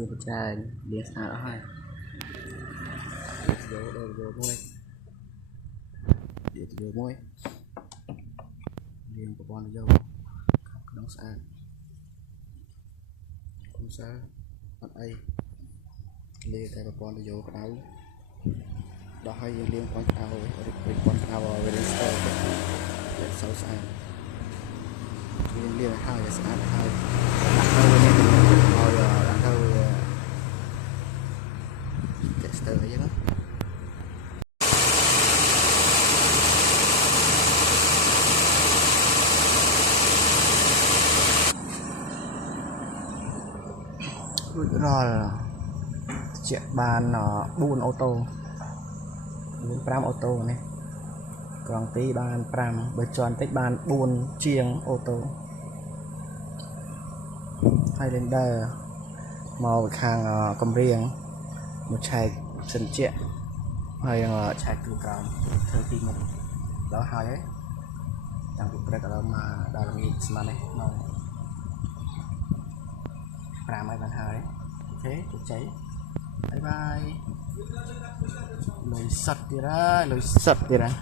មានបច្ចាលាស្អាតអស់ហើយយកមួយលាងប្រព័ន្ធយកក្នុងស្អាតគុំសើអត់អីលាតែប្រព័ន្ធយកក្តៅដោះឲ្យយើងលាងប្រព័ន្ធក្តៅប្រព័ន្ធក្តៅវារៀងស្ទើរទៅសូវស្អាតយើងលាងឲ្យហើយស្អាតហើយដាក់ទៅនេះឲ្យដាក់ទៅតែស្ទើរអីហ្នឹងរួចរាល់ជាបាន4អូតូ4-5អូតូនេះក្រងទីបាន5បើជាន់តិចបាន4ជាងអូតូ Highlander មកខាងកំរៀងមួយឆែកសិនជាហើយឆែកគឺក្រោមធ្វើទីមុខដល់ហើយតាំងពីព្រឹកដល់មកដល់ល្ងាចស្មាននេះមក5ហើយបានហើយអូខេជោគជ័យបាយបាយលុយសុទ្ធទៀតហើយលុយសុទ្ធទៀតហើយ